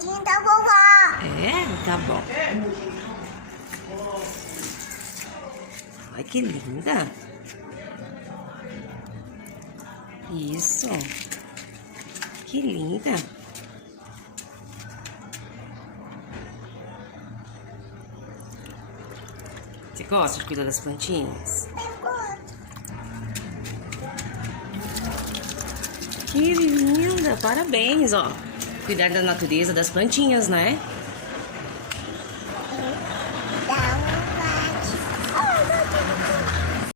plantinha da vovó. É? Tá bom. Ai, que linda. Isso. Que linda. Você gosta de cuidar das plantinhas? Eu gosto. Que linda. Parabéns, ó. Cuidar da natureza, das plantinhas, né?